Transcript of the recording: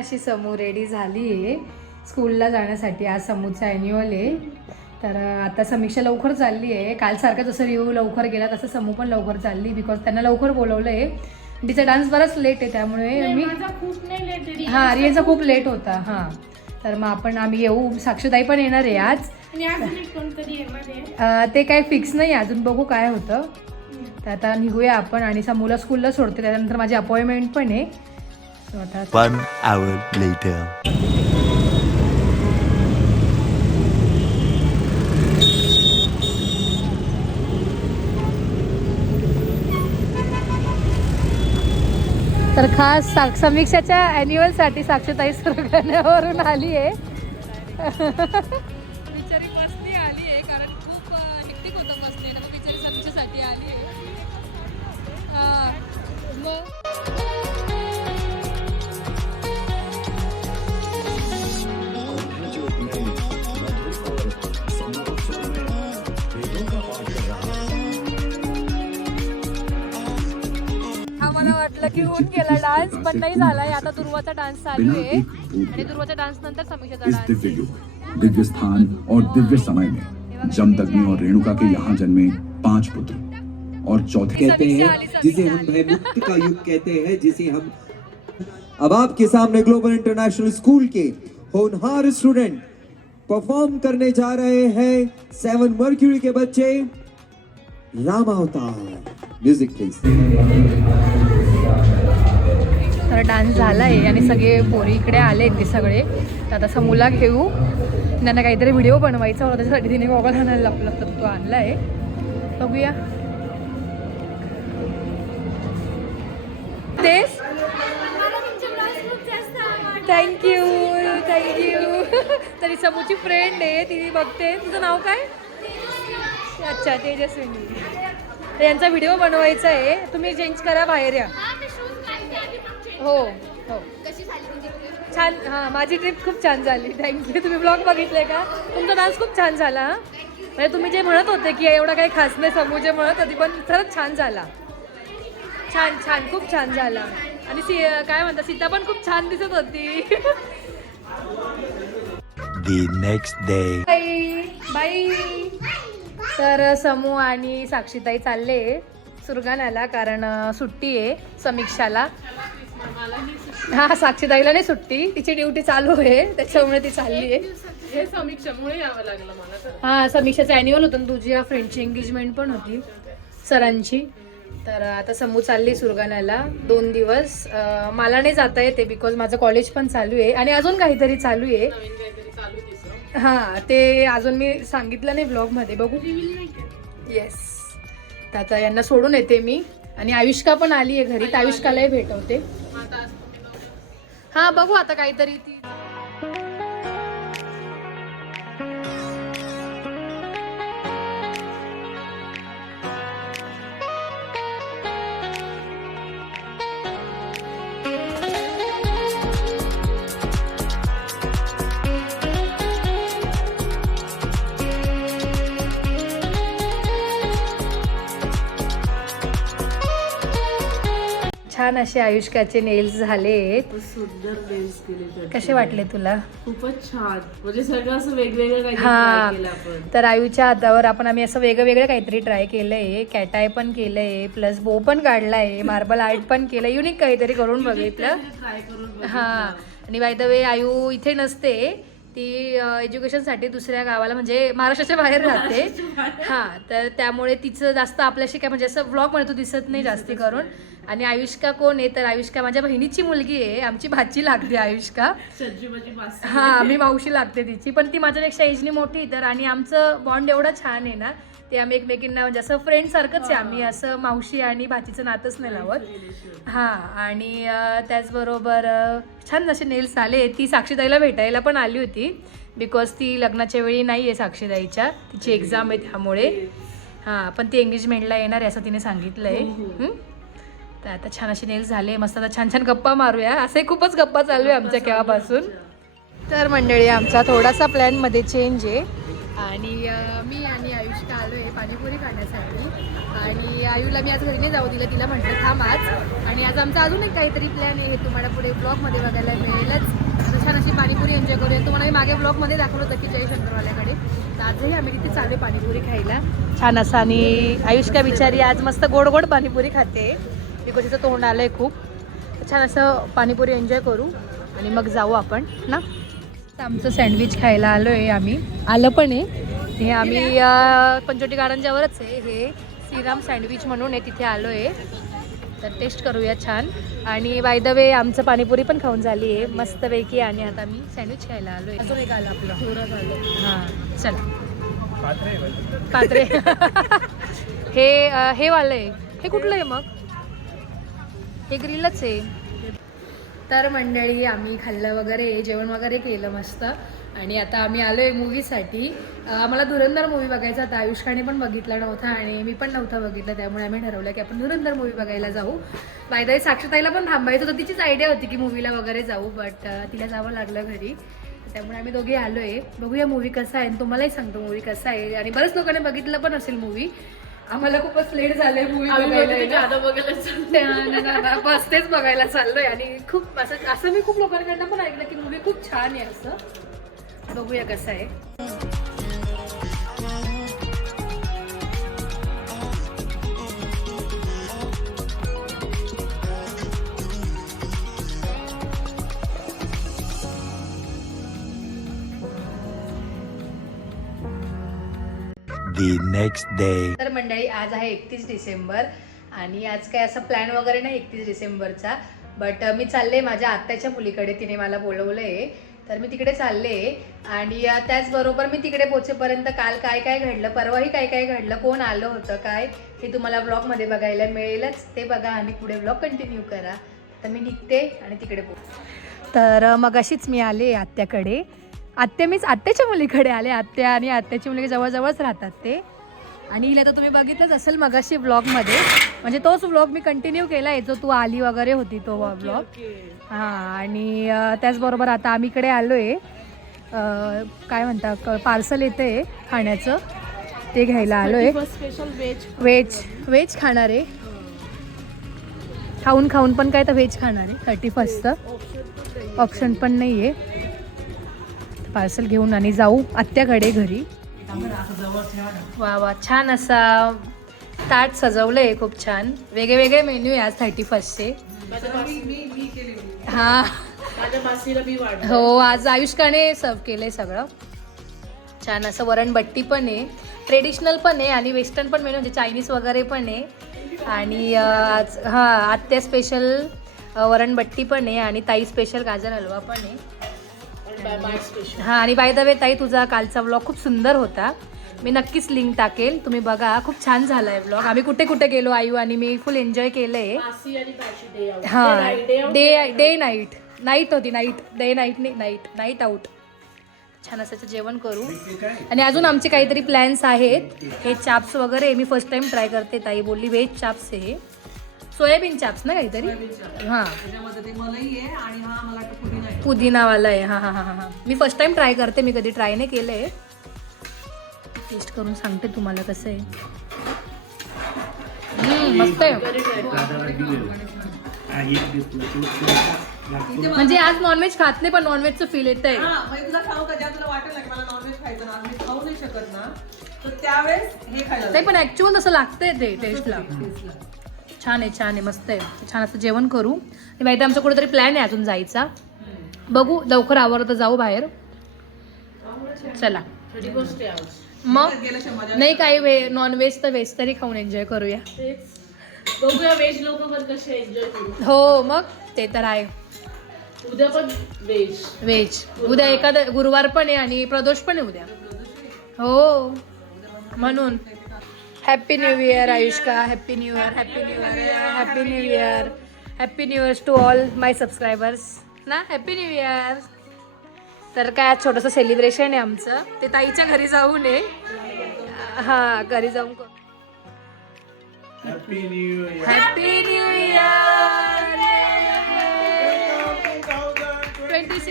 अशी समू रेडी झाली आहे स्कूलला जाण्यासाठी. आज समूचा ॲन्युअल आहे. तर आता समीक्षा लवकर चालली आहे. कालसारखं जसं रिओ लवकर गेला तसं समू पण लवकर चालली, बिकॉज त्यांना लवकर बोलवलं आहे. तिचा डान्स बराच लेट आहे त्यामुळे मी हां रियांचा खूप लेट होता. हां तर मग आम्ही येऊ. साक्षीताई पण येणार आहे आज. ते काही फिक्स नाही अजून, बघू काय होतं. तर आता निघूया आपण आणि समूला स्कूलला सोडते. त्यानंतर माझी अपॉइंटमेंट पण आहे. सो आता 1 hour later. तर खास समीक्षाच्या ॲन्युअलसाठी साक्षीताई सुरगाण्यावरून आली आहे. बिचारी मस्ती आली आहे कारण खूप निकटिक होतं मस्ती ना, बिचारी समीक्षासाठी आली आहे. मग मला वाटलं की होऊन गेला डान्स, पण नाही झालाय. आता दुर्वाचा डान्स चालू आहे आणि दुर्वाच्या डान्स नंतर समीक्षाचा डान्स. दिव्य स्थान और दिव्य समय में जमदग्नि और रेणुका के यहाँ जन्मे 5 पुत्र और चौथे कहते हैं जिसे हम भयमुक्त का युग कहते हैं, जिसे हम अब आपके सामने ग्लोबल इंटरनेशनल स्कूल के होनहार स्टूडेंट परफॉर्म करने जा रहे हैं 7 मर्क्यूरी के बच्चे रामावतार. Music please. तर डान्स झाला आहे आणि सगळे पोरी इकडे आले ते सगळे. तर आता समूला घेऊ. त्यांना काहीतरी व्हिडिओ बनवायचा होता, त्याच्यासाठी तिने गॉगल आणायला लागला, तर तो आणला आहे. बघूया. तेच थँक्यू थँक्यू. तरी समूची फ्रेंड आहे, ती बघते. तुझं नाव काय? अच्छा तेजस्विनी. तर यांचा व्हिडिओ बनवायचा आहे. तुम्ही चेंज करा, बाहेर या. हो हो छान. हां माझी ट्रिप खूप छान झाली. थँक्यू. तुम्ही ब्लॉग बघितले का? तुमचा डान्स खूप छान झाला. म्हणजे तुम्ही जे म्हणत होते की एवढा काही खास नाही समू जे म्हणत होती, पण खरंच छान झाला. छान छान खूप छान झाला. आणि काय म्हणतात सीता पण खूप छान दिसत होती. The next day. Bye bye. तर समू आणि साक्षीताई चालले सुरगाण्याला कारण सुट्टी आहे समीक्षाला. हा साक्षीताईला नाही सुट्टी, तिची ड्युटी चालू आहे त्याच्यामुळे ती चालली आहे. समीक्षामुळे यावं लागलं मला तर. हां समीक्षाचं ॲन्युअल होतं, तुझी या फ्रेंडची एंगेजमेंट पण होती सरांची. तर आता समू चालली सुरगाण्याला 2 दिवस. मला नाही जाता येते बिकॉज माझं कॉलेज पण चालू आहे आणि अजून काहीतरी चालू आहे. नवीन काहीतरी चालू तिसरं. हां ते अजून मी सांगितलं नाही ब्लॉगमध्ये, बघू. येस. तर आता यांना सोडून येते मी. आणि आयुष्का पण आली आहे घरी, तर आयुष्कालाही भेटवते. हां बघू आता काहीतरी ती. छान असे आयुष्काचे नेल्स झाले. सुंदर नेल्स केले. कसे वाटले तुला? खूपच छान. म्हणजे सगळं असं वेगवेगळं काहीतरी हां try केलं आपण. तर आयुच्या हातावर आम्ही असं वेगळं काहीतरी ट्राय केलंय. कॅटाय पण केलंय, प्लस बो पण काढलाय, मार्बल आर्ट पण केलं, युनिक काहीतरी करून बघितलं. ट्राय करून बघितलं. हां आणि बाय द वे आयु इथे नसते, ती एज्युकेशनसाठी दुसऱ्या गावाला म्हणजे महाराष्ट्राच्या बाहेर राहते. हां तर त्यामुळे तिचं जास्त आपल्याशी काय म्हणजे असं व्लॉगमध्ये तू दिसत नाही जास्ती करून. आणि आयुष्का कोण आहे तर आयुष्का माझ्या बहिणीची मुलगी आहे, आमची भाची लागते आयुष्का. हां मी मावशी लागते तिची, पण ती माझ्यापेक्षा एजनी मोठी. तर आणि आमचं बॉन्ड एवढं छान आहे ना, ते आम्ही एकमेकींना म्हणजे असं फ्रेंडसारखंच आहे आम्ही, असं मावशी आणि भाचीचं नातंच नाही लावत. हां आणि त्याचबरोबर छान असे नेल्स आले. ती साक्षीताईला भेटायला पण आली होती बिकॉज ती लग्नाच्या वेळी नाही आहे साक्षीताईच्या, तिची एक्झाम आहे त्यामुळे. हां पण ती एंगेजमेंटला येणार आहे असं तिने सांगितलं आहे. तर आता छान असे नेल्स झाले मस्त. आता छान छान गप्पा मारूया. असे खूपच गप्पा चालू आहे आमच्या केव्हापासून. तर मंडळी आमचा थोडासा प्लॅनमध्ये चेंज आहे आणि मी आणि आयुष्का आलो आहे पाणीपुरी खाण्यासाठी. आणि आयूला मी आज घरी नाही जाऊ दिलं, तिला म्हटलं थांब आज. आणि आज आमचा अजून एक काहीतरी प्लॅन आहे, हे तुम्हाला पुढे ब्लॉगमध्ये बघायला मिळेलच. छान अशी पाणीपुरी एन्जॉय करूया. तुम्हाला मी मागे ब्लॉगमध्ये दाखवलं होतं की जयशंकरवाल्याकडे, तर आजही आम्ही तिथे चालू आहे पाणीपुरी खायला छान असं. आणि आयुष्का बिचारी आज मस्त गोड गोड पाणीपुरी खाते, बिकॉज तिचं तोंड आलं आहे खूप. छान असं पाणीपुरी एन्जॉय करू आणि मग जाऊ आपण ना. आमचं सँडविच खायला आलो आहे आम्ही, आलं पण आहे हे. आम्ही पंचवटी गार्डनच्यावरच आहे, हे श्रीराम सँडविच म्हणून आहे, तिथे आलो आहे. तर टेस्ट करूया छान. आणि बाय द वे आमचं पाणीपुरी पण खाऊन झाली आहे मस्तपैकी. आणि आता आम्ही सँडविच खायला आलो आहे. अजून एक आलं आपलं थोडं झालं. हां चला कात्रे हे वालं आहे. हे कुठलं आहे मग? हे ग्रिलच आहे. तर मंडळी आम्ही खाल्लं वगैरे, जेवण वगैरे केलं मस्त. आणि आता आम्ही आलो आहे मूवीसाठी. आम्हाला धुरंधर मूवी बघायचा होता, आयुष्काने पण बघितला नव्हता आणि मी पण नव्हता बघितलं, त्यामुळे आम्ही ठरवलं की आपण धुरंधर मूवी बघायला जाऊ. बाय द वे साक्षताईला पण थांबायचं होतं, तिचीच आयडिया होती की मूवीला वगैरे जाऊ, बट तिला जावं लागलं घरी, त्यामुळे आम्ही दोघे आलो आहे. बघूया मूवी कसा आहे, तुम्हालाही सांगतो मूवी कसा आहे. आणि बरेच लोकांनी बघितलं पण असेल मूवी. आम्हाला खूपच लेट झालंय मूवी बघायला, बस तेच बघायला चाललोय. आणि खूप असं मी खूप लोकांकडनं पण ऐकलं की मूवी खूप छान आहे असं. बघूया कसं आहे. The next day. तर मंडळी आज आहे 31 डिसेंबर आणि आज काय असा प्लॅन वगैरे नाही 31 डिसेंबरचा, बट मी चालले माझ्या आत्याच्या मुलीकडे, तिने मला बोलवलं आहे, तर मी तिकडे चालले. आणि त्याचबरोबर मी तिकडे पोचेपर्यंत काल काय काय घडलं, परवाही काय काय घडलं, कोण आलं होतं काय, हे तुम्हाला ब्लॉगमध्ये बघायला मिळेलच. ते बघा आणि पुढे ब्लॉग कंटिन्यू करा. तर मी निघते आणि तिकडे पोच. तर मगाशीच मी आले आत्याकडे. मीच आत्याच्या मुलीकडे आले. आत्या आणि आत्याची मुलगी जवळजवळच राहतात ते. आणि हिला तर तुम्ही बघितलंच असेल मगाशी ब्लॉगमध्ये, म्हणजे तोच ब्लॉग मी कंटिन्यू केला आहे जो तू आली वगैरे होती तो ब्लॉग. हां. आणि त्याचबरोबर आता आम्ही इकडे आलो आहे, काय म्हणता पार्सल येतं आहे खाण्याचं, ते घ्यायला आलो आहे. स्पेशल व्हेज खाणार आहे, खाऊन पण काय तर व्हेज खाणार आहे. 31st ऑप्शन पण नाही आहे. पार्सल घेऊन आणि जाऊ आत्याकडे घरी. वा वा, छान असा ताट सजवलं आहे, खूप छान. वेगळे मेन्यू आहे आज 31st. हां हो, आज आयुष्काने सर्व केलं आहे सगळं. छान असं वरणबट्टी पण आहे, ट्रेडिशनल पण आहे आणि वेस्टर्न पण मेन्यू, म्हणजे चायनीज वगैरे पण आहे. आणि आज आत्या स्पेशल वरणबट्टी पण आहे आणि ताई स्पेशल गाजर हलवा पण आहे. हां. आणि बाय द वे ताई, तुझा कालचा व्लॉग खूप सुंदर होता, मी नक्कीच लिंक टाकेल, तुम्ही बघा. खूप छान झाला आहे व्लॉग. आम्ही कुठे कुठे गेलो आयू आणि मी, फुल एन्जॉय केलं आहे. हां, डे नाईट होती, नाईट आऊट. छान असं जेवण करू. आणि अजून आमचे काहीतरी प्लॅन्स आहेत, हे चाप्स वगैरे मी फर्स्ट टाइम ट्राय करते. ताई बोलली व्हेज चाप्स आहे, सोयाबीन चाप्स ना काहीतरी. हां, पुदिनावाला आहे. हां. मी फर्स्ट टाइम ट्राय करते, मी कधी ट्राय नाही केलं आहे. टेस्ट करून सांगते तुम्हाला कसं आहे. मस्त आहे. म्हणजे आज नॉनव्हेज खात नाही, पण नॉनव्हेजचं फील येत आहे. नाही पण ऍक्च्युअल तसं लागतंय ते टेस्टला. छान आहे, मस्त आहे. छान असं जेवण करू. माहिती आमचा कुठेतरी प्लॅन आहे अजून जायचा, बघू लवकर आवरतं जाऊ बाहेर. चला मग नाही काही नॉनव्हेज तर व्हेज तरी खाऊन एन्जॉय करूया. बघूया व्हेज लोक पण कसे एन्जॉय करू. हो मग ते तर आहे. उद्या पण व्हेज उद्या एखादा गुरुवार पण आहे आणि प्रदोष पण आहे उद्या. हो म्हणून happy new year Ayushka. Happy new year, happy new year, happy new year, happy new year to all my subscribers ना. Happy new year. तर काय आज छोटंसं सेलिब्रेशन आहे आमचं, ते ताईच्या घरी जाऊन आहे. हां, घरी जाऊन हॅपी न्यू इयर 26